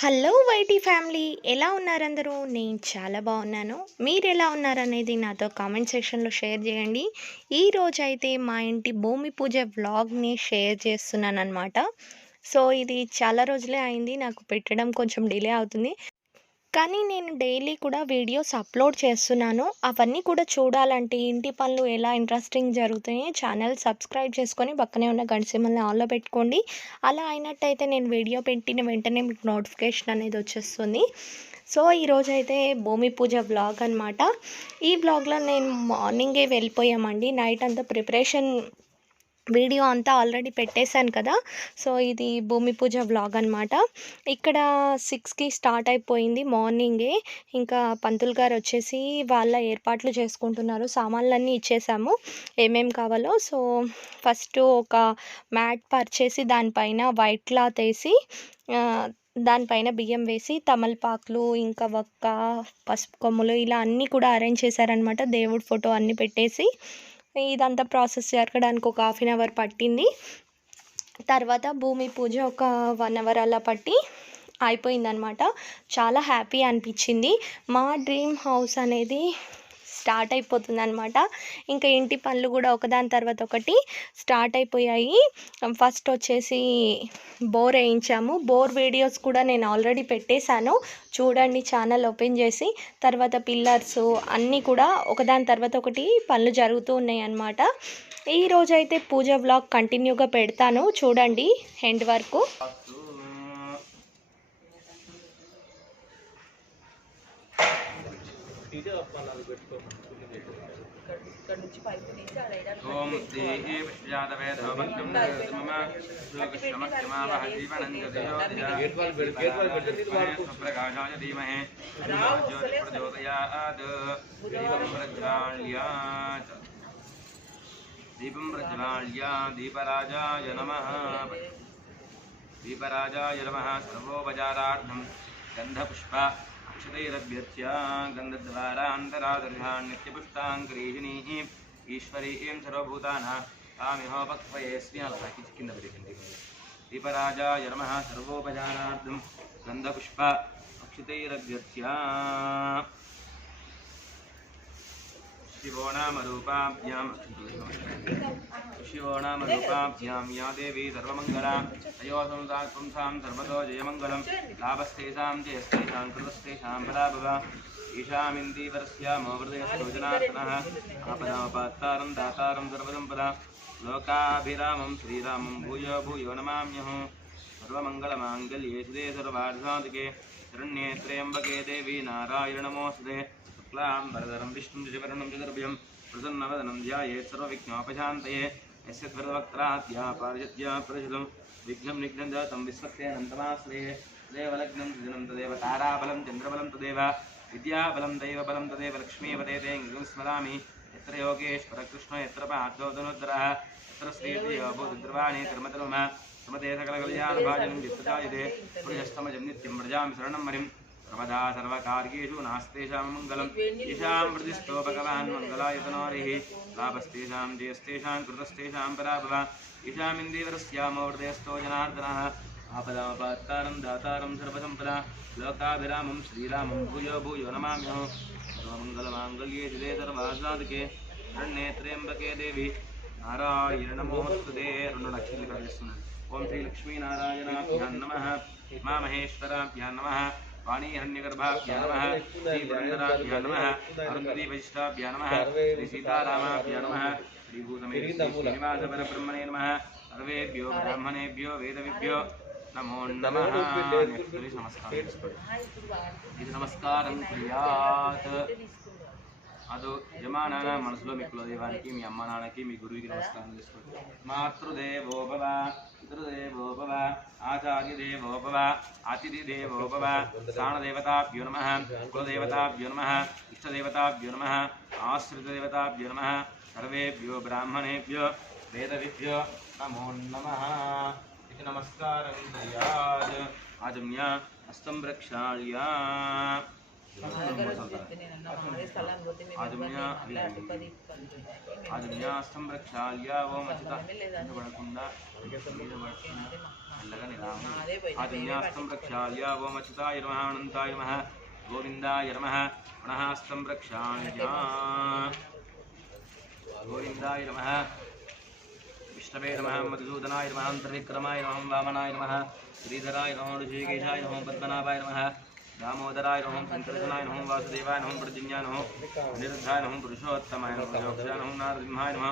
Hello YT family, ఎలా ఉన్నారందరూ? నేను చాలా బాగున్నాను. మీరు ఎలా ఉన్నారనేది నాతో కామెంట్ సెక్షన్లో షేర్ చేయండి. ఈరోజైతే మా ఇంటి భూమి పూజ వ్లాగ్ని షేర్ చేస్తున్నాను అనమాట. సో ఇది చాలా రోజులే అయింది, నాకు పెట్టడం కొంచెం డిలే అవుతుంది. కానీ నేను డైలీ కూడా వీడియోస్ అప్లోడ్ చేస్తున్నాను. అవన్నీ కూడా చూడాలంటే ఇంటి పనులు ఎలా ఇంట్రెస్టింగ్ జరుగుతాయో ఛానల్ సబ్స్క్రైబ్ చేసుకొని పక్కనే ఉన్న గంట సింబల్ని ఆన్లో పెట్టుకోండి. అలా అయినట్టయితే నేను వీడియో పెట్టిన వెంటనే మీకు నోటిఫికేషన్ అనేది వచ్చేస్తుంది. సో ఈరోజైతే భూమి పూజ వ్లాగ్ అనమాట. ఈ వ్లాగ్లో నేను మార్నింగే వెళ్ళిపోయామండి. నైట్ అంతా ప్రిపరేషన్ వీడియో అంతా ఆల్రెడీ పెట్టేశాను కదా. సో ఇది భూమి పూజ వ్లాగ్ అనమాట. ఇక్కడ 6కి స్టార్ట్ అయిపోయింది మార్నింగే. ఇంకా పంతులు గారు వచ్చేసి వాళ్ళ ఏర్పాట్లు చేసుకుంటున్నారు. సామాన్లన్నీ ఇచ్చేసాము ఏమేమి కావాలో. సో ఫస్ట్ ఒక మ్యాట్ పరిచేసి దానిపైన వైట్ క్లాత్ వేసి దానిపైన బియ్యం వేసి తమలపాకులు ఇంకా వక్క పసుపు కొమ్ములు ఇలా అన్నీ కూడా అరేంజ్ చేశారనమాట. దేవుడి ఫోటో అన్నీ పెట్టేసి ఇదంతా ప్రాసెస్ జరగడానికి ఒక హాఫ్ అన్ అవర్ పట్టింది. తర్వాత భూమి పూజ ఒక 1 అవర్ అలా పట్టి అయిపోయిందనమాట. చాలా హ్యాపీ అనిపించింది. మా డ్రీమ్ హౌస్ అనేది స్టార్ట్ అయిపోతుంది అనమాట. ఇంకా ఇంటి పనులు కూడా ఒకదాని తర్వాత ఒకటి స్టార్ట్ అయిపోయాయి. ఫస్ట్ వచ్చేసి బోర్ వేయించాము. బోర్ వీడియోస్ కూడా నేను ఆల్రెడీ పెట్టేశాను, చూడండి ఛానల్ ఓపెన్ చేసి. తర్వాత పిల్లర్స్ అన్నీ కూడా ఒకదాని తర్వాత ఒకటి పనులు జరుగుతూ ఉన్నాయి అన్నమాట. ఈరోజైతే పూజ వ్లాగ్ కంటిన్యూగా పెడతాను, చూడండి ఎండ్ వరకు. ओम देहि विश्वजातवेदो भक्तिं मम श्लोकश्रमक्षमावह जीवनञ्जतयो प्रकाशाय धीमहि ज्योतिप्रचोदयात् दीपं प्रज्वाल्य दीपराजाय नमः सर्वोपचारार्थं गन्धपुष्प अक्षतैरभ्यर्च्य गन्धद्वारान्तरादर्शान् नित्यपुष्टाङ्करीषिणीः ईश्वरीं सर्वभूतानां तामिहोपक्वयेऽस्मि अलकी किंद पठितंति दीपराजाय नमः सर्वोपचारार्थं गन्धपुष्प अक्षतैरभ्यर्च्य शिवो नाम रूपाभ्यां या देवी सर्वमङ्गला तयो संसात्पुंसां सर्वतो जयमङ्गलं लाभस्तेषां जयस्तेषां कृतस्तेषां फलाभव ईशामिन्दीवरस्यामो हृदयस्तोजनार्दनः आपदामपात्तारं दातारं सर्वसम्पदा लोकाभिरामं श्रीरामं भूयो भूयो नमाम्यहं सर्वमङ्गलमाङ्गल्ये शिवे सर्वार्थसाधिके शरण्ये त्र्यम्बके देवी नारायण नमोऽस्तुते शुक्लां वरदरं विष्णुं शशिवर्णं चतुर्भुजं प्रसन्नवदनं ध्यायेत् सर्वविघ्नोपशान्तये यस्य त्वरवक्त्राद्या पारिषद्या प्रसिद्धं विघ्नं निघ्नं विश्वस्यनन्तमाश्रये देवलग्नं सुजनं तदेव ताराबलं चन्द्रबलं तदेव विद्याबलं दैवबलं तदेव लक्ष्मीपते स्मरामि यत्र योगेश्वर कृष्ण यत्र पार्थोदनोद्धरः यत्र श्रीयोगोद्रवाणी कर्मतनुमः समते सकलकल्याणभाजनं वित्तजायते पुरुषस्तमजं नित्यं व्रजामि शरणं मणिं सर्वदा सर्वकार्येषु नास्तेषां मङ्गलं येषां प्रतिष्ठो भगवान् मङ्गलायतनोरिः लाभस्तेषां जयस्तेषां कृतस्तेषां पराभव येषामिन्दीवरस्यामो हृदयस्थो जनार्दनः आपदामपात्तारं दातारं सर्वसम्पदा लोकाभिरामं श्रीरामं भूयो भूयो नमाम्यहं सर्वमङ्गलमाङ्गल्ये शिवे सर्वासाधिके शरण्ये त्र्यम्बके देवी नारायण नमोऽस्तुते ओं श्री लक्ष्मीनारायणाभ्यां नमः मा महेश्वराभ्यां नमः वाणीहिरण्यगर्भाभ्यां नमः श्रीपुरन्दराभ्यां नमः अरुन्धतीवशिष्ठाभ्यां नमः श्रीसीतारामाभ्यां नमः श्रीभूतमेरु श्रीनिवासपरब्रह्मणे नमः सर्वेभ्यो ब्राह्मणेभ्यो वेदविभ्यो नमो नमः नमस्कारं कुर्यात् అదో యజమానాన మనసులో మీ కులదైవానికి మీ అమ్మ నాన్నకి మీ గురువుకి నమస్కారం చేసుకోండి. మాతృదేవో భవ పితృదేవో భవ ఆచార్య దేవో భవ అతిథి దేవో భవ ప్రాణదేవతాభ్యో నమః కులదేవతాభ్యో నమః ఇష్టదేవతాభ్యో నమః ఆశ్రితదేవతాభ్యో నమః సర్వేభ్యో బ్రాహ్మణేభ్యో వేదవిభ్యో నమో నమః ఇది నమస్కారం కుర్యాత్. ఆజమ్య హస్తం ప్రక్షాళ్య ఆజమ్యాస్తం ప్రక్షాళ్య ఓం అచిత పడకుండా మెల్లగా నిరామం ఆజమ్యాస్తం ప్రక్షాళ్య ఓం అచితాయ నమః అనంతాయ నమః గోవిందాయ నమః పునఃస్తం ప్రక్షాళ్య గోవిందాయ నమః విష్ణవే నమః మధుసూదనాయ నమః అంతర్విక్రమాయ నమః వామనాయ నమః శ్రీధరాయ నమః ఋషికేశాయ నమః పద్మనాభాయ నమః दामोदराय नमः संकर्षणाय नमः वासुदेवाय नमः प्रद्युम्नाय नमः अनिरुद्धाय नमः पुरुषोत्तमाय नमः योक्षाय नमः नारसिंहाय नमः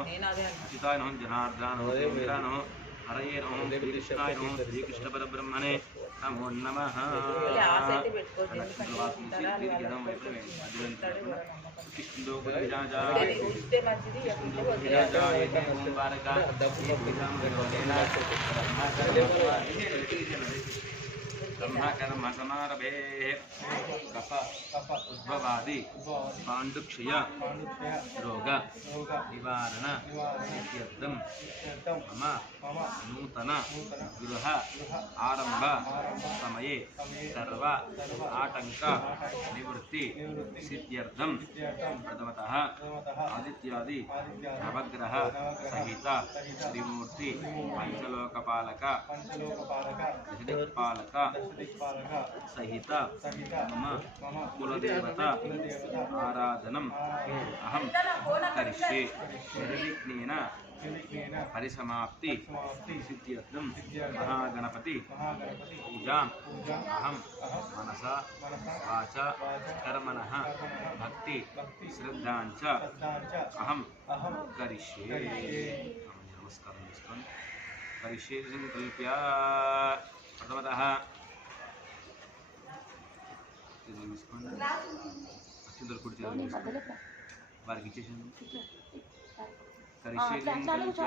अच्युताय नमः जनार्दनाय नमः वीराय नमः हरये नमः श्रीकृष्णाय नमः श्रीकृष्णपरब्रह्मणे नमो नमः ब्रह्मकर्म समारभे कफ उद्भवादि पाण्डुक्षय रोग निवारण इत्यर्थं मम नूतन गृह आरंभ समये सर्व आतंक निवृत्ति सिद्ध्यर्थं प्रथमतः आदित्यादि नवग्रह सहित त्रिमूर्ति पंचलोकपालक पालक सहित मम कुलदेवता आराधनम् अहं करिष्ये निर्विघ्नेन परिसमाप्ति सिद्ध्यर्थं महागणपति पूजाम् अहं मनसा वाचा कर्मणः भक्ति श्रद्धाञ्च अहं करिष्ये नमस्कारं करिष्ये संकल्प्य प्रथमतः अक्षुदर कुछ वाరికి ఇచ్చేసాను करिष्ये संकल्प्य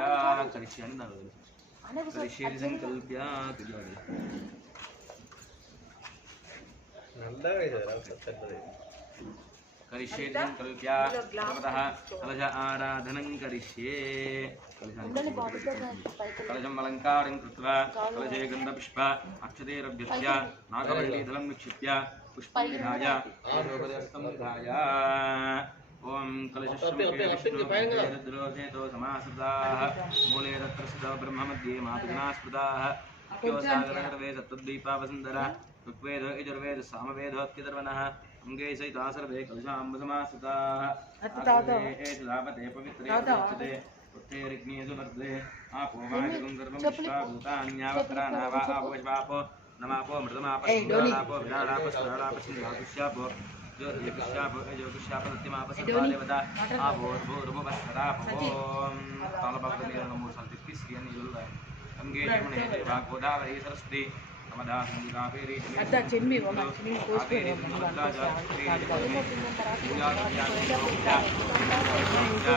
करिष्ये అని నాకు తెలుసు करिष्ये संकल्प्य తెలియాలి నల్లగా ఇదరా సత్తది करिष्ये संकल्प्य प्रथमतः कलश आराधनं करिष्ये कलशं अलङ्कारं कृत्वा कलशे गन्धपुष्प अक्षतेरभ्यस्य नागवल्लीदलं निक्षिप्य पुष्पं विधाय आरोग्यस्तं विधाय ओम कलशश्रमो समासृताः मूले तत्र स्थितः ब्रह्ममध्ये मातुजनास्पृताः अख्योसागरवे सप्तद्वीपावसुन्धरा ऋग्वेद यजुर्वेद सामवेदोऽत्यतर्वणः अंगे सहिता सर्वे कलशाम्बसमासृताः एतदापते पवित्रे उच्यते उत्तेरिग्नेषु वर्धे आपो वायुगं गर्भं विश्वाभूतान्यावक्रानावा आपो वैश्वापो नमापो मृतमापो विराडापो स्मराडापो सिंहापुष्यापो ज्योतिषापो योगुष्यापो सत्यमापो सर्वादेवता आपो भूर्भुवस्वरापो तालभक्तनीरनमो सल्तिक्की श्रीयनीलुल्लाय अंगे जमुने देवा गोदावरी सरस्वती చెమ్మి పోసుకొని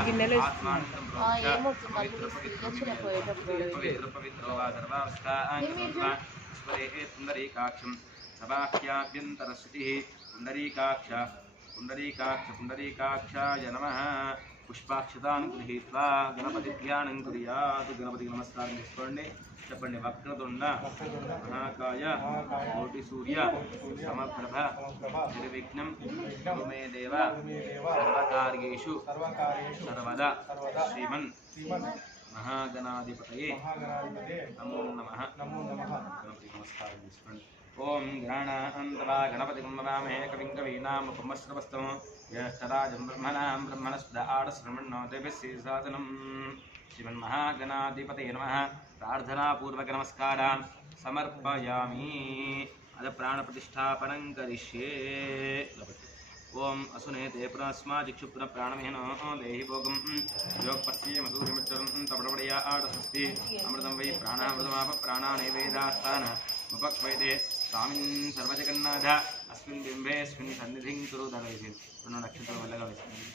గిన్నెలో पुंडरीकाक्षं सभाख्याभ्यन्तरश्रुतिः पुंडरीकाक्षाय नमः पुष्पाक्षतान् गृहीत्वा गणपतिध्यानं कुर्यात् गणपति नमस्कारं చేసుకోండి చెప్పండి వక్రతుండ మహాకాయ కోటి సూర్య సమప్రభ నిర్విఘ్నం కురు మే దేవ సర్వకార్యేషు సర్వదా శ్రీమన్ महागणाधिपतये नमो नमः गणपति नमस्कार ओम गणानान्त्वा गणपतिं नमामहे कविं कवीनामुपमश्रवस्तमो ज्येष्ठराजं ब्रह्मणस्पद आडश्रवणो देवस्यैशासनं श्रीमन्महागणाधिपतये नमः प्रार्थनापूर्वक नमस्कारान् समर्पयामि अद प्राणप्रतिष्ठापनं करिष्ये ओम असुनेते पुनस्मादिक्षुपुन प्राणमेनो देहि भोगं योगपत्ये मधुरिमित्रं तपडपडया आडस्ति अमृतं वै प्राणामृतमाप प्राणानैवेदास्थान उपक्वैते स्वामिन् सर्वजगन्नाथ अस्मिन् बिम्बेऽस्मिन् सन्निधिं कुरु दर्शयन् नक्षत्रं वल्लगा वेस्तुंदी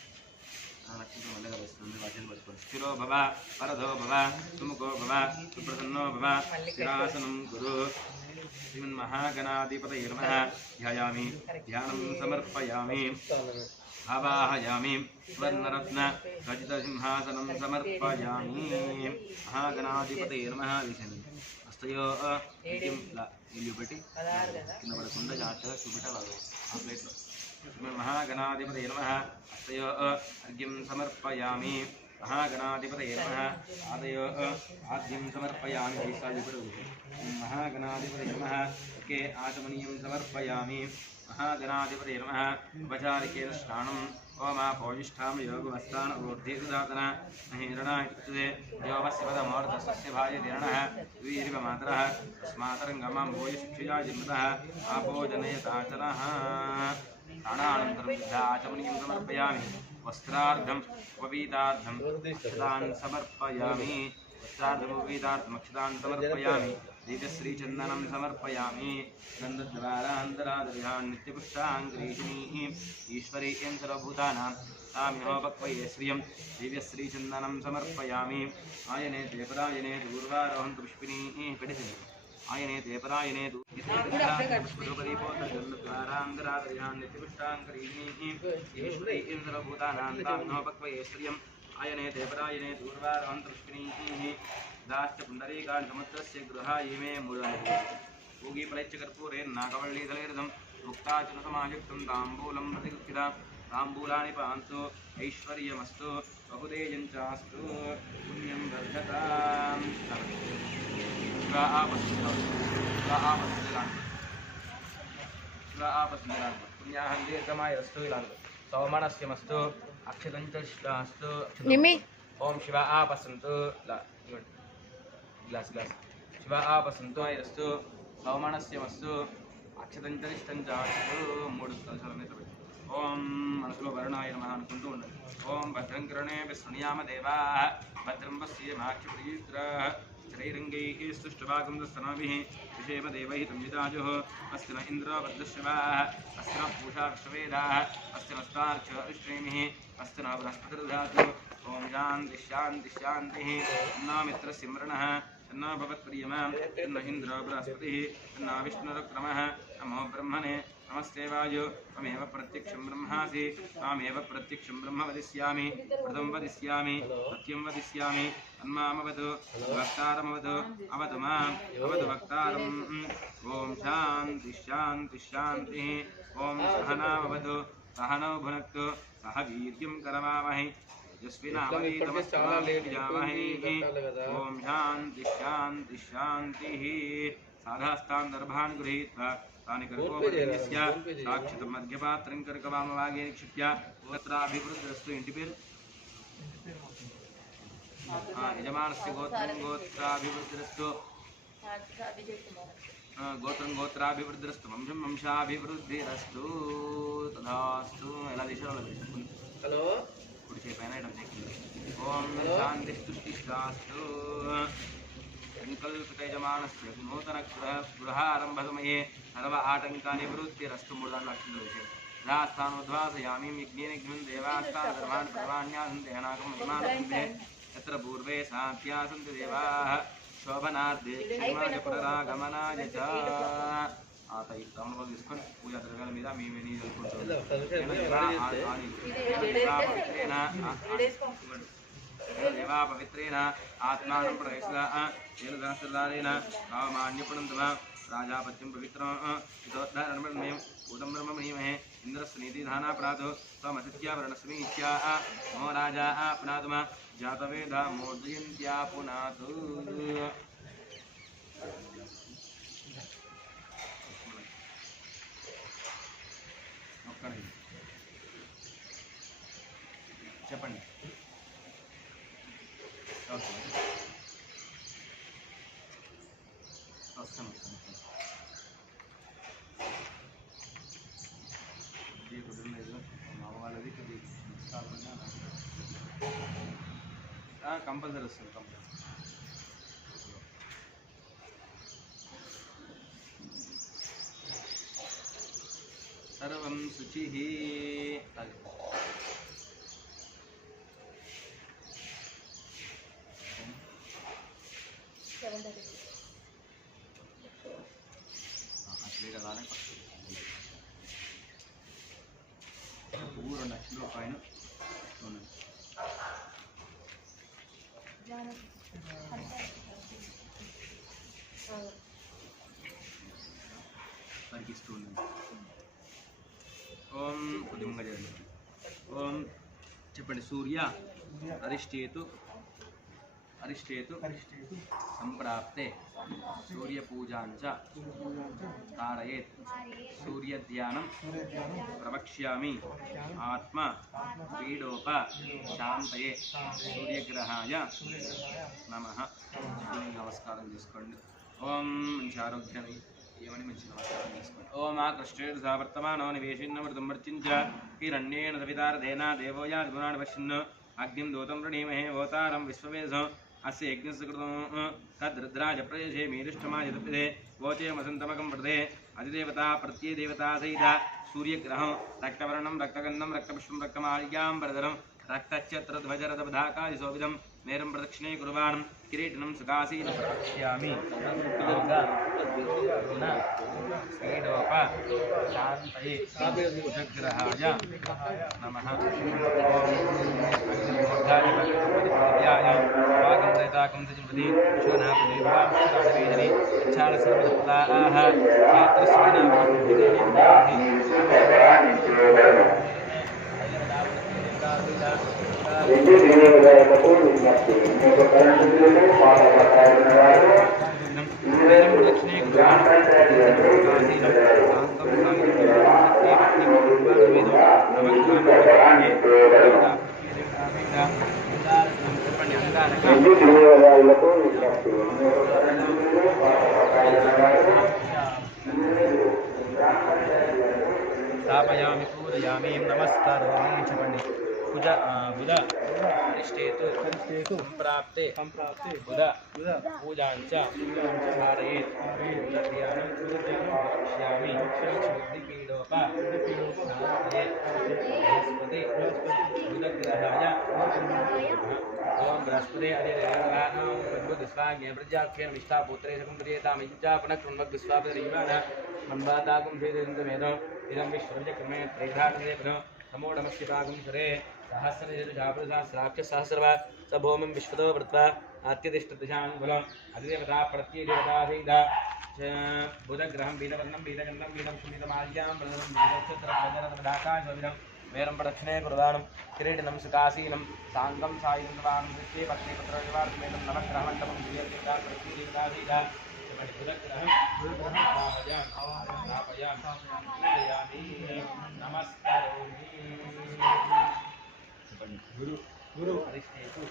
वाचन पట్టుకోండి స్థిరో భవ పరధో భవ సుముఖో భవ సుప్రసన్నో భవ స్థిరాసనం కురు श्रीमन्महागणाधिपतये नमः ध्यायामि ध्यानं समर्पयामि आवाहयामि स्वर्णरत्न खचितसिंहासनं समर्पयामि महागणाधिपतये नमः विशन् हस्तयो इल्लु पेट्टि కింద పడకుండా జాగ్రత్తగా చూపెట్టాలి ఆ ప్లేట్లో महागणाधिपतये नमः हस्तयो अर्घ्यं समर्पयामि महागणाधिपतये नमः आदयो आद्यं समर्पयामि महागणाधिपतये नमः के आचमनीयं समर्पयामि महागणाधिपतये नमः उपचारिकेन स्नानम् ओम पौजिष्ठां योगमस्तान ऊर्ध्वदातन महेरणः इत्युक्ते देवस्य पदमोर्धस्य भार्यधरणः वीर्यमातरः तस्मातरङ्गमं भोजशिक्षया जिम्मतः आपोजनयताचनः स्नानानन्तरं आचमनीयं समर्पयामि वस्त्रार्धम् उपवीतार्धम् अक्षतान् समर्पयामि वस्त्रार्धमुपवीतार्धम् अक्षतान् समर्पयामि दिव्यश्रीचन्दनं समर्पयामि गन्धद्वारान्तरादर्यान् नित्यपुष्टाङ्गरीषिणीः ईश्वरीयं सर्वभूतानां तामिहोपक्वये श्रियं दिव्यश्रीचन्दनं समर्पयामि आयने देवरायने दूर्वारोहं पुष्पिणीः पठिति आयने देवरायने द्वारान्तरादर्यान् नित्यपुष्टाङ्गरीषिणीः ईश्वरीयं सर्वभूतानां तामिहोपक्वये श्रियं आयने देवरायने दूर्वारोहं पुष्पिणीः दाश्च पुण्डरीकान् समुद्रस्य गृहायिमे मूलमति पूगीफलैश्च कर्पूरेण नागवल्लीधलेर्धं मुक्ताचनसमायुक्तं ताम्बूलं प्रतिगृह्यतां ताम्बूलानि पान्तु ऐश्वर्यमस्तु बहुतेजञ्चास्तु पुण्यं वर्धतां पुण्याहं दीर्घमायस्तु सौमनस्यमस्तु अक्षतञ्चस्तु ओम शिवा आपसन्तु ग्लास शिवा आपसन्तु आयस्तु सौमनस्यमस्तु अक्षतञ्चरिष्टञ्चास्तु मूడు ओम मनसुलो वरुणाय नमः अनुకుంటూ ఉండండి ओम भद्रं कर्णे विष्णुयाम देवाः भद्रं पश्येमाक्षप्रीत्राः स्त्रैरङ्गैः स्तुष्टभागं दस्तनाभिः विषेम देवैः तंविदाजुः अस्ति न इन्द्रो वद्दश्रवाः अस्ति न पूषा विश्ववेदाः अस्ति नस्तार्च अरिष्टेमिः अस्ति न बृहस्पतिर्दधातु ओम शांति शांति शांति तन्नो मित्रसिमरणः तन्नो भवत्प्रियमा तन्न इन्द्रो बृहस्पतिः तन्नो विष्णुरुक्रमः नमो ब्रह्मणे नमस्ते वायु त्वमेव प्रत्यक्षं ब्रह्मासि त्वामेव प्रत्यक्षं ब्रह्म वदिष्यामि प्रथमं वदिष्यामि सत्यं वदिष्यामि तन्मामवतु वक्तारमवतु अवतु माम् अवतु वक्तारम् ओम शांति शांति शांतिः ओम सहनावतु सहनौ भुनक्तु सह वीर्यं करवावहै ओम शांति शांति शांति साधास्तान् दर्भान् गृहीत्वा तानि कर्कोपदेशस्य साक्षितं मध्यपात्रं कर्कवामवागे निक्षिप्य गोत्राभिवृद्धिरस्तु इंटि पेरु यजमानस्य गोत्रं गोत्राभिवृद्धिरस्तु गोत्रं गोत्राभिवृद्धिरस्तु वंशं वंशाभिवृद्धिरस्तु तदास्तु ఎలా దిశలో హలో కుడిచే పైన ఇడం చేయండి ఓం శాంతి స్తుష్టిస్తాస్తు संकल्पितयजमानस्य नूतन गृहारंभसमये सर्व आटंकानि निवृत्तिरस्तु मूर्धाक्षिणं विषये रास्थानोद्वासयामि यज्ञेन देवास्तान् सर्वान् सर्वाण्यासन् देहनाकं विमानसन्ते यत्र पूर्वे सात्या सन्ति देवाः शोभनार्थे क्षेमाय पुनरागमनाय च आतै तमन తీసుకొని పూజా ద్రవ్యాల మీద మేమే देवा पवित्रेण आत्मानं प्रवेशदा तेन सहस्रदारेण काममान्यपुणन्तम राजापत्यं पवित्रं हितोद्धारणमयं भूतं ब्रह्ममहीमहे इन्द्रस्य नीतिधाना प्रातो स्वमतिथ्या वर्णस्मीत्या मो राजा पुनातुम जातवेदा मोदयन्त्या पुनातु చెప్పండి कंपल्सरी वस्तुंది सर्वं शुचिः पूरा नक्षत्रों पाइन ఓం ఉదిమంగా చేయండి. ఓం చెప్పండి. సూర్య అరిష్టేతు సంప్రాప్తే సూర్యపూజాంచ తారయేత్ సూర్యధ్యానం ప్రవక్ష్యామి ఆత్మ పీడోప శాంతయే సూర్యగ్రహాయ నమః. నమస్కారం చేసుకోండి. ఓం మంచి ఆరోగ్యం ఏమని మంచి నమస్కారం చేసుకోండి. ఓం ఆ కృష్ణేర్ధ వర్తమానో నివేశిన్నమృతం వర్చించ హిరణ్యేన సవితారధేన దేవోయా గుణాన్ పశ్యన్ అగ్నిం దూతం వృణీమహే ఓతారం విశ్వవేదం అస్య యజ్ఞస్య కృతం తద్రుద్రాజ ప్రదేశే మేరుష్టమాయ తప్పిదే వోచే వసంతమకం ప్రదే అధిదేవతా ప్రత్యేదేవతా సహిత సూర్యగ్రహం రక్తవర్ణం రక్తగంధం రక్తపుష్పం రక్తమాల్యాంబరధరం రక్తఛత్రధ్వజరథపదాకాది శోభితం మేరం ప్రదక్షిణే కుర్వాణం కిరీటనం సుఖాసీన ప్రదక్ష్యామి శ్రీడోప శాంతయే కుజగ్రహాయ నమః. స్థాపయామి పూజయామి నమస్కారామి. చెప్పండి. బుధ అరిష్టేతు సంప్రాప్తే బుధ పూజాంచ ధారయేత్ బుధధ్యానం ప్రవక్ష్యామి బుద్ధిపీడోప బృహస్పతి బుధగ్రహాయ ఓం బృహస్పతి అధిదేవానాం ప్రజ్ఞాగ్ఞ ప్రజాఖ్యేన విష్టాపుత్రే సకుంప్రియేతామించ పునః కృణ్వగ్స్వాపదరీవాన మన్వాతాగం భేదేంద్రమేధం ఇదం విశ్వజక్రమే త్రైధాటనే పునః నమో నమస్కారం సరే సహస్రనిజాపురసహస్రాక్ష సహస్రవ సభూమిం విశ్వతో వృత్వా అత్యతిష్టదిశాం బలం అధిదేవతా ప్రత్యేదేవతా సహిత బుధగ్రహం బీజవర్ణం బీజగంధం బీజం సుమితమాల్యాం ప్రదం బీజోత్తరపదాకాశోభిరం వేరం ప్రదక్షిణే కుర్వాణం కిరీటినం సుఖాసీనం సాంగం సాయుధవానం దృష్టి పత్నిపుత్రవివార్తమేతం నవగ్రహమండపం శ్రీదేవతా ప్రత్యేదేవతా సహిత బుధగ్రహం స్థాపయామి నమస్కారోమి. గురు అరిష్టేతు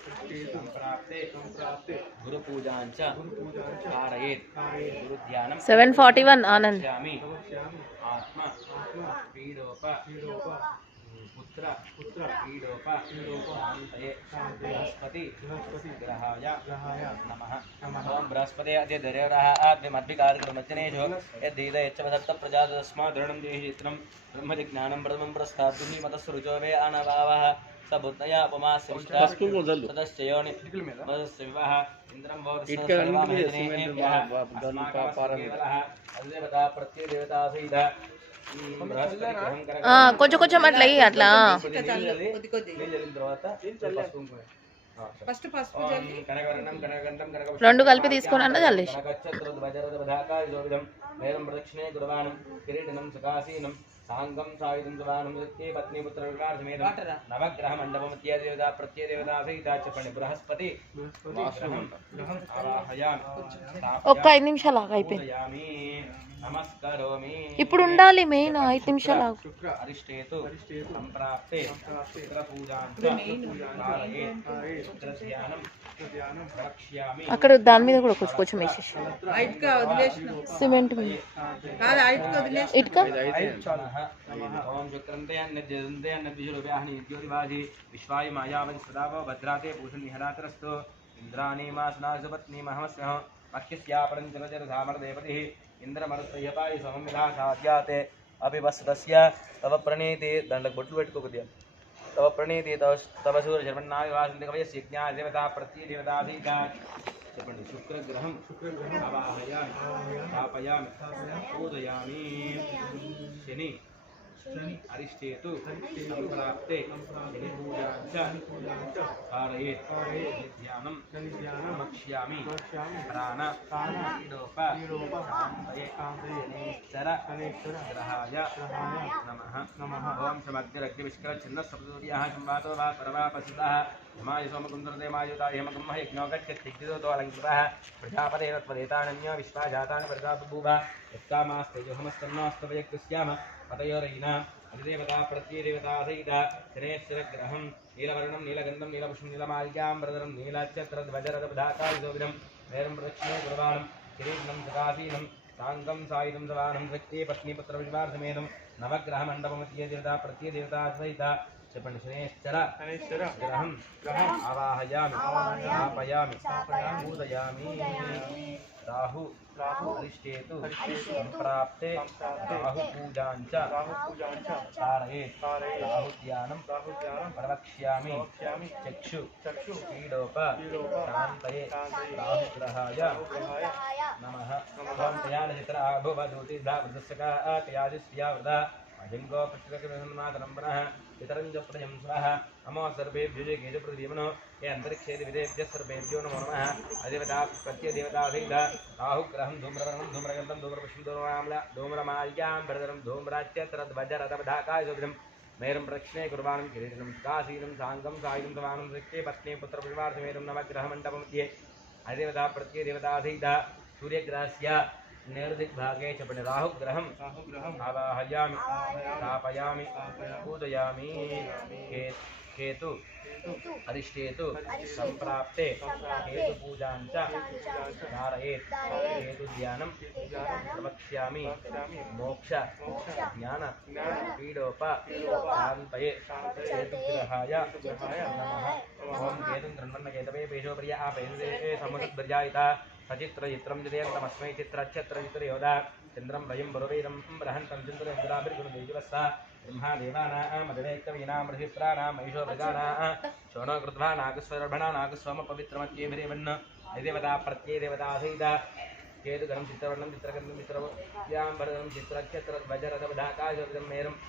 సంప్రాప్తే గురు పూజాంచ ధారయేత్ గురుధ్యానం 741 ఆనంద్ ఆత్మ పీడోప పుత్ర పీడోప శాంతయే బృహస్పతి గ్రహాయ నమః. ఓం బృహస్పతే అద్య దరేరః ఆద్యమద్వికార్యమర్చనేషు యద్దీద యచ్చవదత్త ప్రజాతస్మా దృఢం దేహి చిత్రం బ్రహ్మజిజ్ఞానం బ్రహ్మం ప్రస్థాతుని మతస్వరుచో వే ఆనవావః సబుద్ధయా ఉపమాశ్చయోని మదస్య వివాహ ఇంద్రం అధిదేవతా ప్రత్యేదేవతా సహిత కొంచెం కొంచెం అట్లా అట్లా రెండు కలిపి తీసుకుని అన్న చల్లేసి ప్రదక్షిణే గురవాణం కిరీటనం సుఖాసీనం సాంగం సాయుధం సువానం సత్యే పత్నిపుత్రవివార్తమేతం నవగ్రహ మండపం ఇత్యాదేవతా ప్రత్యేదేవతా సహిత. చెప్పండి. బృహస్పతి ఒక్క 5 నిమిషాలు ఆగు అయిపోయింది. నమస్కారోమి. ఇప్పుడు ఉండాలి మెయిన్ 5 నిమిషాలు ఆగు. అరిష్టేతు సంప్రాప్తే శుక్రపూజాంచ ధారయేత్ ప్రవక్ష్యామి. అక్కడ దాని మీద కూడా కొంచెం కొంచెం వేసేసి సిమెంట్ మీద ఇటుక ఓం శుక్రంతే అన్నద్యంతే అన్నద్విషురూప్యాహని జ్యోతివాసి విశ్వాయ మాయావతి సదావో భద్రాతే భూషణ్ నిహరాతరస్తు ఇంద్రాణీ మాసనాసపత్ని మహమస్య పక్ష్యస్యాపరంచరజరధామరదేవతి ఇంద్రమరుస్తయ్యపాయ సమం విలాసాద్యాతే అపివస్తస్య తవ ప్రణీతి దాంట్లోకి బొట్లు పెట్టుకోకొద్దిగా तव प्रणीति तव सूर्यशर्मन्नाय वासन्ति कवयस्य यज्ञादेवता प्रत्येदेवताधिका. చెప్పండి. శుక్రగ్రహం ఆవాహయామి స్థాపయామి పూజయామి. శని अरिष्टेतु संप्राप्ते शनिपूजाञ्च कारयेत् ध्यानं वक्ष्यामि प्राण शनेश्वर ग्रहाय नमः ओम समग्रग्निविष्करच्छिन्नस्सप्तसूर्याः संवातो वा परवा पसितः यमाय सोमकुन्दरते मायुता हेमकं यज्ञो गच्छत्तिग्दितो अलङ्कृतः प्रजापतेन त्वदेतानन्यो विश्वाजातानि प्रजाबभूव यत्कामास्तेजोहमस्तन्नास्तवयक्तस्याम पतयोरयिना अधिदेवता प्रत्ययदेवतासहिता शनेश्वरग्रहं नीलवर्णं नीलगन्धं नीलपुष्पं नीलमाल्याम्बरधरं नीलाच्यत्रध्वजरथपदाकायुधोविधं वैरं प्रदक्षिणे गुरुवाणं किरीटं सकासीनं साङ्गं सायुधं सवानं शक्ति पत्नीपुत्रविश्वार्थमेदं नवग्रहमण्डपमध्ये देवता प्रत्ययदेवतासहिता शनेश्वर ग्रहं आवाहयामि स्थापयामि पूजयामि राहु अरिष्टेतु संप्राप्ते राहुपूजाञ्च कारयेत् राहुध्यानं प्रवक्ष्यामि चक्षु क्रीडोप शान्तये राहुग्रहाय नमः ओम तयानचित्र आभुवधूतिर्धा वृद्धस्सका तयादिस्या वृदा अजङ्गो पृष्ठकमातरम्बरः पितरञ्च प्रजं स्वः अमो सर्वेभ्यो केज प्रतिदेवनो ये अंतरिक्षे विदेभ्यः सर्वेभ्यो नमो नमः अधिदेवता प्रत्ययदेवतासहिता राहुग्रहं धूम्रवर्णं धूम्रगन्धं धूम्रपुष्पं धूम्रमाल्याम्बरधरं धूम्राच्यत्रध्वजरथपदाकायुधोविधं मेरं प्रदक्षिणे कुर्वाणं किरीटं काशीनं साङ्गं सायुधं समानं शक्ते पत्नी पुत्रपुष्पार्थमेदं नवग्रहमण्डपमध्ये अधिदेवता प्रत्ययदेवतासहिता सूर्यग्रहस्य नैर्दिग्भागे च राहुग्रहं आवाहयामि स्थापयामि पूजयामि केतु अरिष्टेतु संप्राप्ते केतुपूजाञ्च कारयेत् केतुध्यानं प्रवक्ष्यामि मोक्ष ज्ञान पीडोप शान्तये केतुग्रहाय नमः ओम केतुं गृह्णन्नकेतवे पेशोप्रिया पेशुदे समुद्रजायिता सचित्रचित्रं जयन्तमस्मै चित्रच्छत्रचित्रयोधा चन्द्रं वयं बरुवीरं बृहन्तं चन्द्रेन्द्राभिर्गुणदेजवस्सा ब्रह्मादेवानामदिवेक्तवीनां ऋषिप्राणां महिषोभृगानाः शोनो कृत्वा नागस्वरभणा नागस्वमपवित्रमत्येभिरेवन्न अधिदेवता प्रत्ययदेवतासहिता केतुगणं चित्रवर्णं चित्रगन्धं चित्रयाम्बरं चित्रच्छत्रध्वजरथपदाकायुधं मेरम्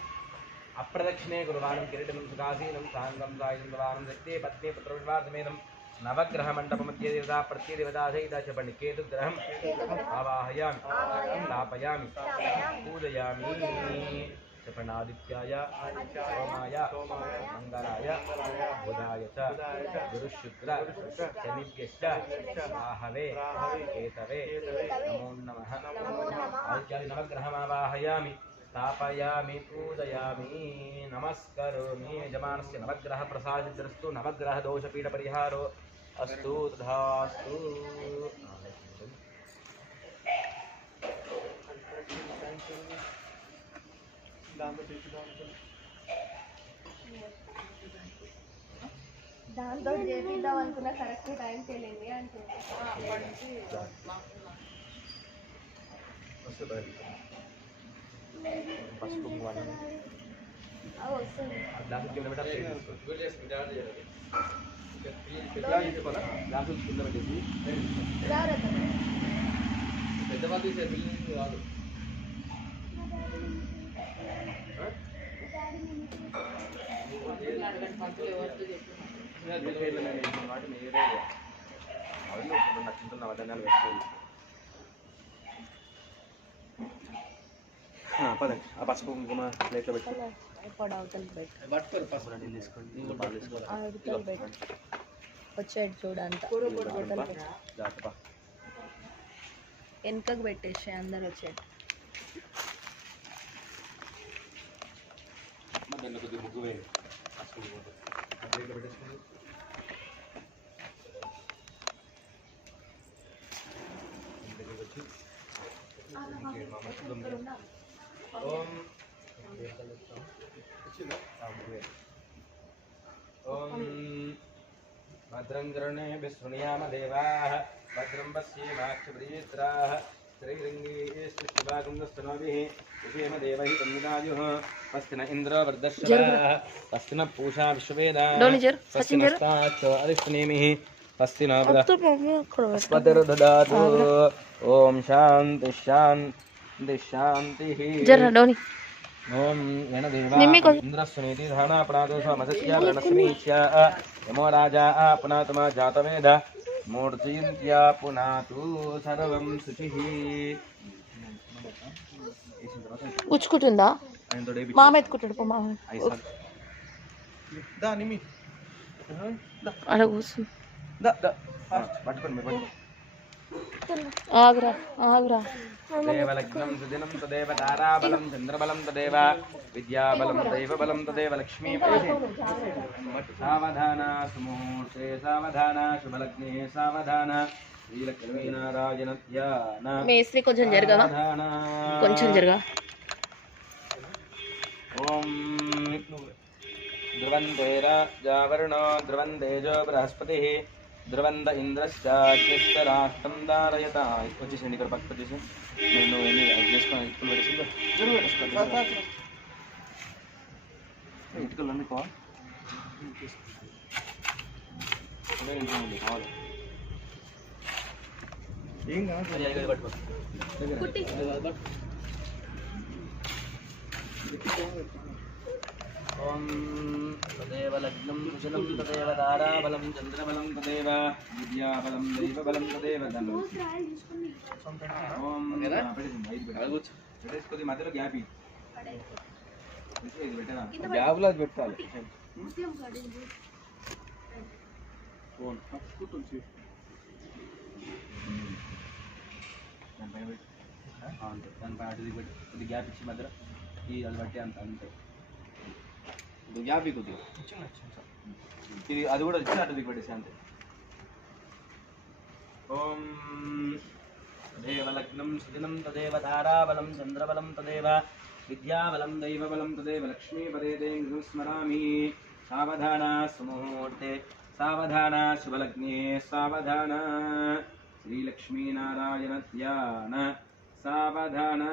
अप्रदक्षिणे गुरुवाणं किरीटं सुकासीनं साङ्गं सायुधं सवानं शक्ते पत्नी पुत्रविश्वार्थमेदं नवग्रहमण्डपमध्ये देवता प्रत्ययदेवतासहिता च केतुग्रहम् आवाहयामि स्थापयामि पूजयामि चपणादित्याय सोमाय मंगलाय बुधाय च गुरुशुक्र शनिभ्यश्च राहवे केतवे नमो नमः आदित्यादि नवग्रहमावाहयामि स्थापयामि पूजयामि नमस्करोमि यजमानस्य नवग्रह प्रसादिद्रस्तु नवग्रह दोषपीठ परिहारो अस्तु तथास्तु దాంతో చేపిద్దాం అనుకున్నా కరెక్ట్ టైంకి వెళ్ళింది అంటుంది పెద్దవాళ్ళు కాదు పదండి ఆ పసుపు కుంకుమ ప్లేట్లో పెట్టి వచ్చాడు చూడంతా వెనుకకు పెట్టేసి అందరు వచ్చాడు కొద్దిగా ముగ్గు వేయండి ప్లేట్లో పెట్టేసుకోండి ओम ओम भद्रं कर्णेभिः शृणुयाम देवाः भद्रं पश्येमाक्षप्रियेत्राः श्रीरङ्गेस्तुष्टुभागुन्दस्तनोभिः उपेम देवैः तन्विदायुः स्वस्ति न इन्द्रो वर्धश्रवाः स्वस्ति न पूषा विश्ववेदाः स्वस्ति नस्ताच्च अरिष्टनेमिः स्वस्ति न बृहस्पतिर्ददातु ओम शान्ति शान्ति शान्तिः जरा डोनी ఓం గణదేవా నిమ్మి కొ- ఇంద్రస్సునేతి ధానా ప్రాదోష మసస్య ప్రణస్మీచ్య యమో రాజా పునాతమ జాతవేద మూర్తింత్యా పునాతు సర్వం శుచిః. ఉచ్చుకుంటుందా మామ ఎత్తుకుంటాడు పో మామ అలా కూర్చుంది పట్టుకోండి మీరు పట్టుకోండి. ఆగురా ఆగురా దేవలగ్నం సుదినం తదేవ తారాబలం చంద్రబలం తదేవ విద్యాబలం దైవబలం తదేవ లక్ష్మీ సావధాన సుముహూర్తే సావధాన శుభలగ్నే సావధాన శ్రీలక్ష్మీనారాయణ ధ్యాన మేస్త్రి కొంచెం జరగవా కొంచెం జరగా ఓం ధ్రువంతేరాజావరుణో ధ్రువంతేజో బృహస్పతి ధ్రువంత ఇంద్రశ్చాగ్నిష్టరాష్ట్రం ధారయత. వచ్చేసండి ఇక్కడ పక్కకు వచ్చేసి నేను అది చేసుకొని ఇటుకలు పెట్టేసి ఇటుకలు అన్నీ కావాలి ఏం కావాలి పట్టుకో. ఓం తదేవ లగ్నం కుశలం తదేవ తారాబలం చంద్రబలం తదేవ విద్యాబలం దైవబలం తదేవ ధనం. ఓం కొద్ది మధ్యలో గ్యాప్ ఇది పెట్టనా గ్యాప్లో అది పెట్టాలి. అంతే దానిపై అటు పెట్టి కొద్ది గ్యాప్ ఇచ్చి మధ్యలో ఈ అది బట్టి అంత అంతే గ్యాప్ కొద్దిగా ఇది అది కూడా ఇచ్చి అటు దిగి పెట్టేసి అంతే. ఓం తదేవ లగ్నం సుదినం తదేవ తారాబలం చంద్రబలం తదేవ విద్యాబలం దైవబలం తదేవ లక్ష్మీపదే దేవి స్మరామి. సావధాన సుముహూర్తే సావధాన శుభలగ్నే సావధాన శ్రీలక్ష్మీనారాయణ ధ్యాన సావధాన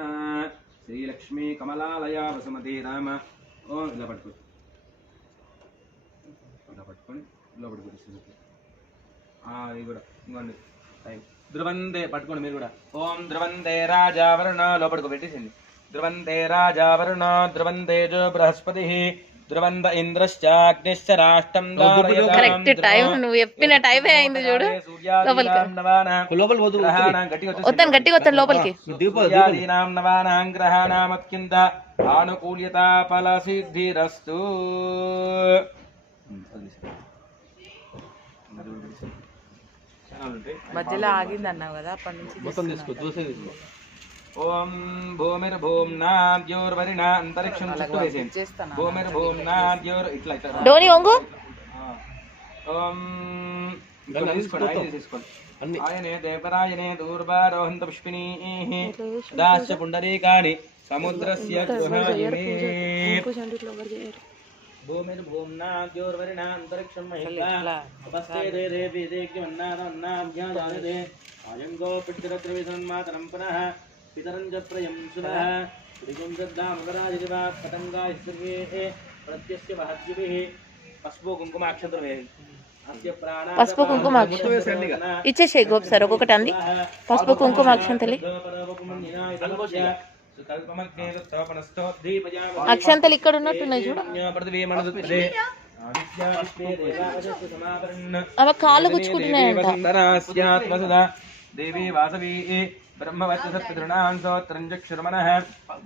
శ్రీలక్ష్మీ కమలాలయ వసుమతి రామ. ఓం ఇలా పట్టుకో ఇలా పట్టుకొని లోపలికి వచ్చేసింది. ఇది కూడా ఇంకోండి ధ్రువందే పట్టుకోండి మీరు కూడా. ఓం ధ్రువందే రాజావరుణ లోపలికి పెట్టేసింది. ధ్రువందే రాజావరుణ ధ్రువంతేజో బృహస్పతి ధ్రువంత ఇంద్రశ్చాగ్నిశ్చ రాష్ట్రం కరెక్ట్ టైం నువ్వు చెప్పిన టైం అయింది చూడు వస్తాను గట్టిగా వస్తాను లోపలికి నవానాం గ్రహాణామత్యంత ఆనుకూల్యత ఫల సిద్ధిరస్తు. మధ్యలో ఆగింది అన్నావు కదా అప్పటి నుంచి మొత్తం తీసుకో దోసే తీసుకో. ఓం భూమిర్భూమ్నా ద్యోర్వరిణ అంతరిక్షం చుట్టూ వేసేయండి. భూమిర్భూమ్నా ద్యోర్ ఇట్లా ఇట్లా డోని వంగు. ఓం తీసుకోండి ఆయనే దేవరాయనే దూర్వారోహంత పుష్పినీ దాస్య పుండరీకాని సముద్రస్య గృహాయనే. భూమిర్భూమ్నా ద్యోర్వరిణ అంతరిక్షం మహిళాపస్తే దేవి దేవ్యమన్నానాభ్యాజానదే అయంగో పితరత్రవిధన్మాతరం పునః పితరం చ ప్రయం సునః శ్రీగుం శ్రద్ధామకరాజివా పతంగా సర్వే ప్రత్యస్య మహద్యుభిః. పసుపు కుంకుమ అక్షంతరం వేయండి. పసుపు కుంకుమ అక్షంతలు ఇచ్చేసేయి గోపి సార్ ఒక్కొక్కటి అంది. పసుపు కుంకుమ అక్షంతలి అక్షంతలు ఇక్కడ ఉన్నట్టున్నాయి చూడు. అవి కాళ్ళు గుచ్చుకుంటున్నాయంట. దేవీ వాసవీ బ్రహ్మవత్సృణాం సోత్రంజక్షుర్మనః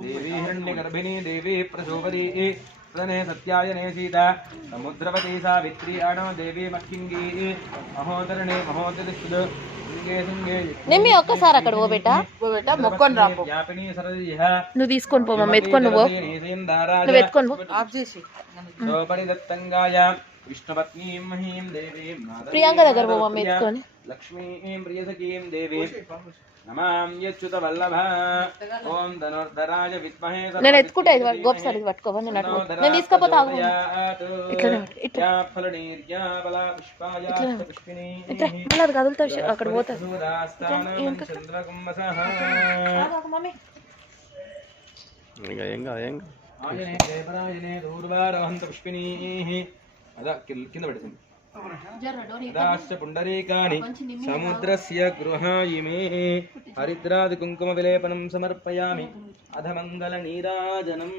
దేవీ హిరణ్యగర్భిణీ దేవీ ప్రసూపరీ ప్రనే సత్యాయనే సీత సముద్రవతీ సావిత్రీ అణో దేవీ మక్కింగీ మహోదరణే మహోదరిస్తుడు నిమ్మి ఒక్కసారి అక్కడ ఓ బేటా మొక్కొని రా. నువ్వు తీసుకొని పో మమ్మ ఎత్తుకొని నువ్వు ఎత్తుకొని పో. విష్ణుపత్నీం మహీం దేవీం ప్రియాంక దగ్గర పో మమ్మ ఎత్తుకొని. లక్ష్మీం ప్రియసఖీం దేవీ నమాం యచ్యుత వల్లభ. ఓం ధనుర్ధరాయ విద్మహే. నేను ఎత్తుకుంటా ఇది గోపి సార్ ఇది పట్టుకోవా నేను నేను తీసుకపోతా ఇట్లా ఇట్లా అది కదులుతా అక్కడ పోతారు. కింద పెట్టింది दाश्च पुण्डरीकानि समुद्रस्य गृहायिमे हरिद्रादि कुङ्कुमविलेपनं समर्पयामि अध मङ्गलनीराजनम्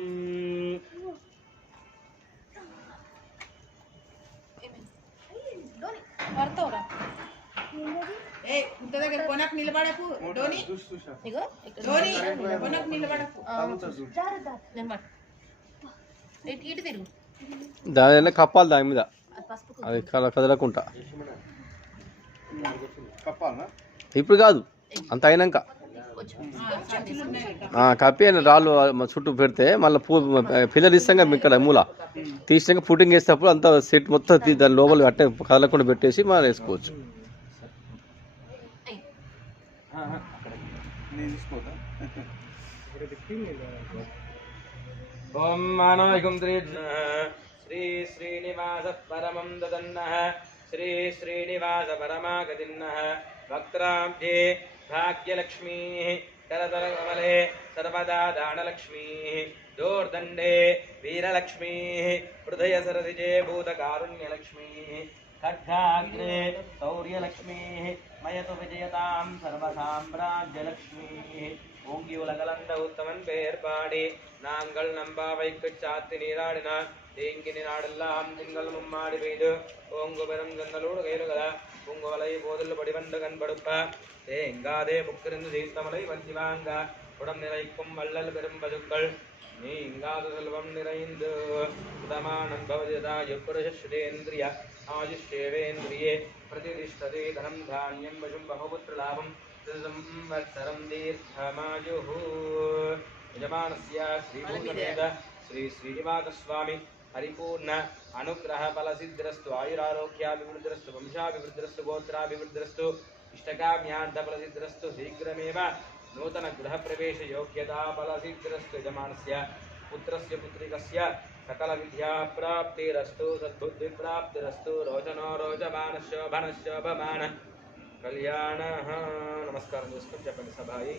దాని కప్పాలి దాని మీద అది కదలకుండా ఇప్పుడు కాదు అంత అయినాక కప్పి రాళ్ళు చుట్టూ పెడితే మళ్ళీ పిల్లలు ఇస్తాం ఇక్కడ మూల తీసినాక పుట్టింగ్ వేసేటప్పుడు అంత సెట్ మొత్తం దాని లోపల అట్టే కదలకుండా పెట్టేసి మనం వేసుకోవచ్చు. ఓం మానవికం శ్రీ శ్రీనివాస పరమం దదన్నః శ్రీ శ్రీనివాస పరమాగతిన్నః వక్త్రాబ్జే భాగ్యలక్ష్మీ करतलकमले सर्वदा दानलक्ष्मी दोर्दण्डे वीरलक्ष्मी हृदयसरसिजे भूतकारुण्यलक्ष्मी खड्गाग्रे शौर्यलक्ष्मी मयतु विजयतां सर्वसाम्राज्यलक्ष्मी ஓங்கி உலகலந்த உத்தமன் பெயர் பாடி நாங்கள் நம்பாவைக்கு சாத்தி நீராடினார் தேங்கினி நாடெல்லாம் திங்கள் மும்மாடி பெய்து ஓங்கு பெரும் ஜன்னலோடு கைலுகள பூங்குவலை போதில் படிவண்டு கண்படுப்ப தேங்காதே புக்கிருந்து தீர்த்தமலை வஞ்சி வாங்க உடம் நிறைக்கும் வள்ளல் பெரும் பதுக்கள் நீங்காத செல்வம் நிறைந்து சுதமானன் பவதிதாய புருஷேந்திரிய ஆயுஷேவேந்திரியே பிரதிஷ்டதே தனம் தானியம் பசும் பகுபுத்திரலாபம் संवत्सरं दीर्घमायुः यजमानस्य श्रीभूतमेध श्री श्रीनिवासस्वामी परिपूर्ण अनुग्रह फलसिद्धिरस्तु आयुरारोग्याभिवृद्धिरस्तु वंशाभिवृद्धिरस्तु गोत्राभिवृद्धिरस्तु इष्टकाम्यार्थफलसिद्धिरस्तु शीघ्रमेव नूतन गृहप्रवेश योग्यता फलसिद्धिरस्तु यजमानस्य पुत्रस्य पुत्रिकस्य सकल विद्याप्राप्तिरस्तु सद्बुद्धिप्राप्तिरस्तु रोचनो रोचमानशोभनशोभमान कल्याण नमस्कार చెప్పండి సభాయి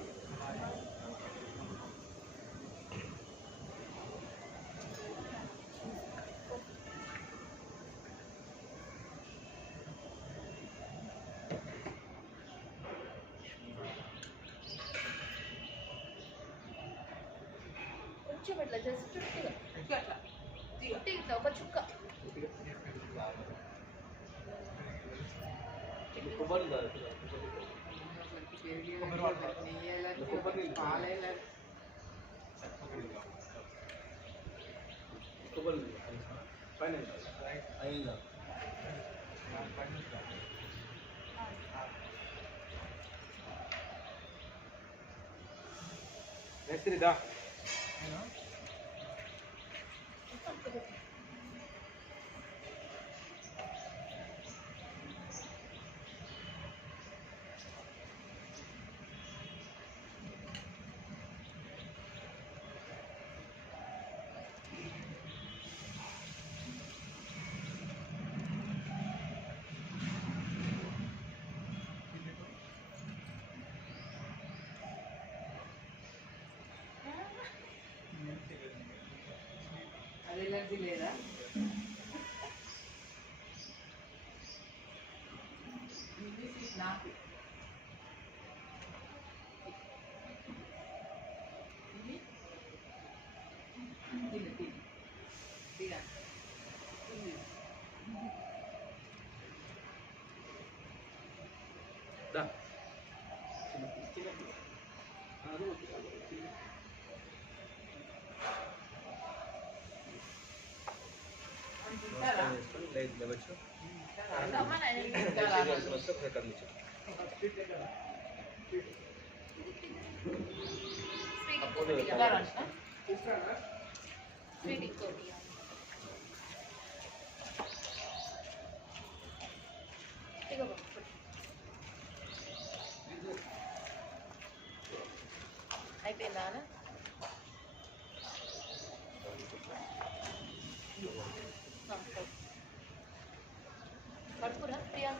ఒక చుక్క మేస్త్రిదా ఎలర్జీ లేదా నాకు అయిపోయిందా కడుపురా ప్రియా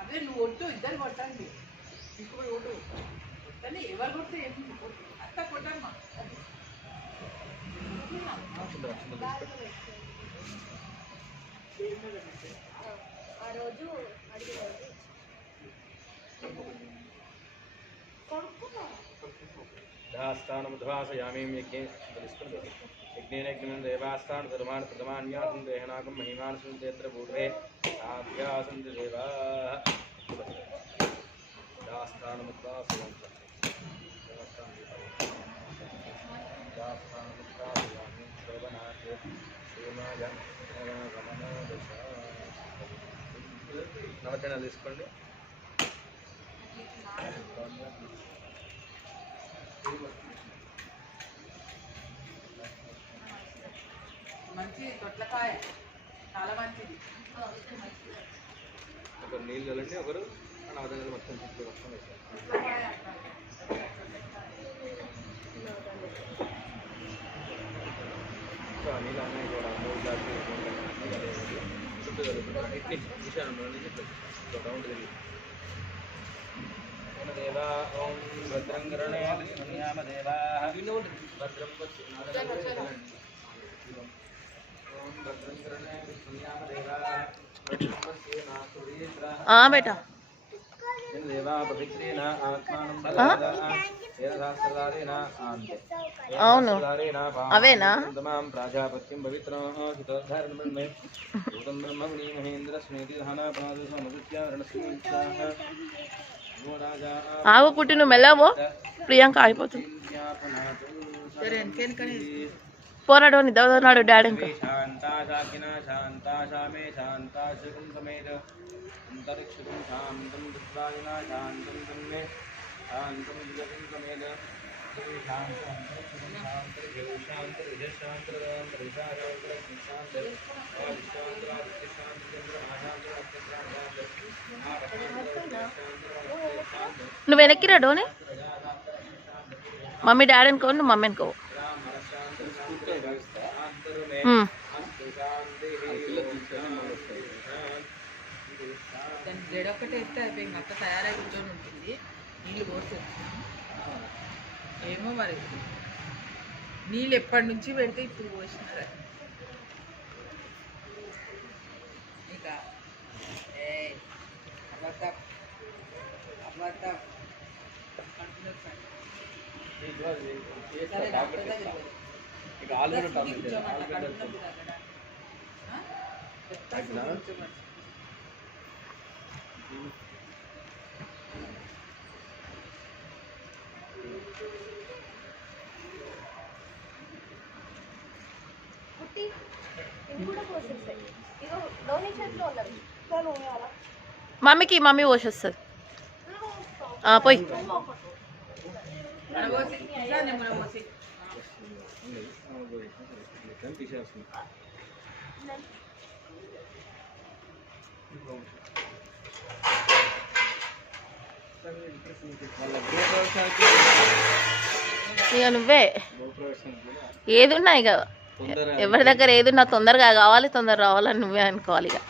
అదే నువ్వు ఒట్టు ఇద్దరు కొట్టండి ఇంకో ఓటు కానీ ఎవరు కొడితే అత్త కొట్టమ్మా ఆ రోజు दास्तानमुद्भासयामि यज्ञे यज्ञेन यज्ञं देवास्तान् धर्मान् प्रथमान्यासं देहनाकं महिमानसं चेत्र पूर्वे आभ्यासं देवाः दास्तानमुद्भासयामि शोभनाथे श्रीमाय गमनोदश నవచన తీసుకోండి మంచి దొట్లకాయ చాలా మంచిది ఒకరు నీళ్ళు చల్లండి ఒకరు నవచనలు మొత్తం చుట్టూ మొత్తం వేసారు నీళ్ళు అన్నీ కూడా 3 గ్లాసులు చుట్టూ చదువుకుంటారు ఇట్ని విషయాన్ని రౌండ్ తిరిగి देवा ओम भद्रं कर्णे विष्णुयाम देवाः भद्रं पश्येम ओम भद्रं कर्णे विष्णुयाम देवाः भद्रं पश्येम सूर्येन्द्रः बेटा देवा पवित्रेण आत्मानं बलादाः सहस्रधारेण आन्ते అవును అవేనా तमां प्राजापत्यं पवित्रं हितोद्धारणं ब्रह्मे भूतं ब्रह्मणि महेन्द्र स्नेति धाना प्रादुसमगत्यारणस्मिंसाः ఆవు పుట్టి నువ్వు మెల్లవో ప్రియాంక ఆగిపోతుంది పోరాడు నిద్రనాడు డాడీ ఇంకా నువ్వు వెనక్కి రా డోని మమ్మీ డాడీ అనుకో నువ్వు మమ్మీ అనుకో జడొక్కటి వేస్తే అయిపోయింది అక్క తయారై కూర్చొని ఉంటుంది నీళ్ళు పోసి ఏమో మరి నీళ్ళు ఎప్పటి నుంచి పెడితే ఇప్పుడు పోసినారు ఇక అబద్ధం అబద్ధం మమ్మీకి మమ్మీ పోసేస్తుంది పోయి ఇక నువ్వే ఏదున్నా ఇక ఎవరి దగ్గర ఏదున్నా తొందరగా కావాలి తొందర రావాలని నువ్వే అనుకోవాలి ఇక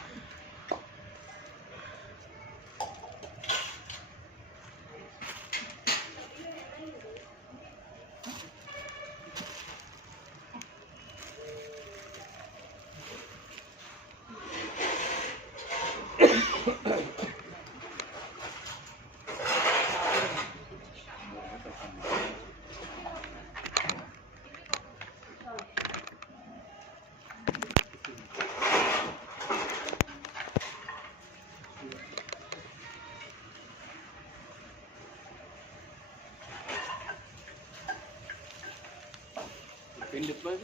पिन डिप्लॉय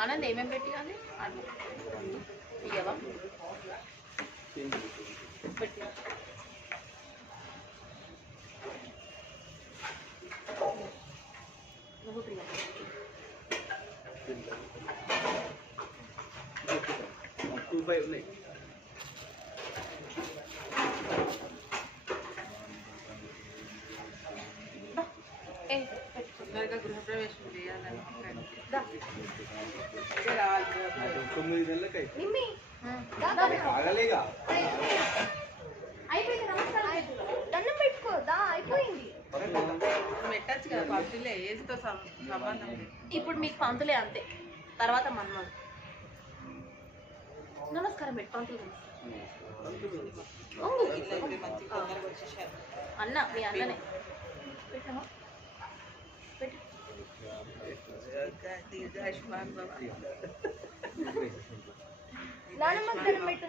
ఆనంద్ ఏమేమి పెట్టి కానీ ఇయ్యవా గృహప్రవేశం చేయాలని దండం పెట్టుకో దా అయిపోయింది. పెట్టచ్చు కదా పంతులే ఏజ్తో సంబంధం. ఇప్పుడు మీకు పంతులే అంతే, తర్వాత మనవాడు. నమస్కారం పెట్టు పంతులు. అన్న మీ అన్ననే పెట్టామా పెట్టు. నానమ్మకి దండం పెట్టు.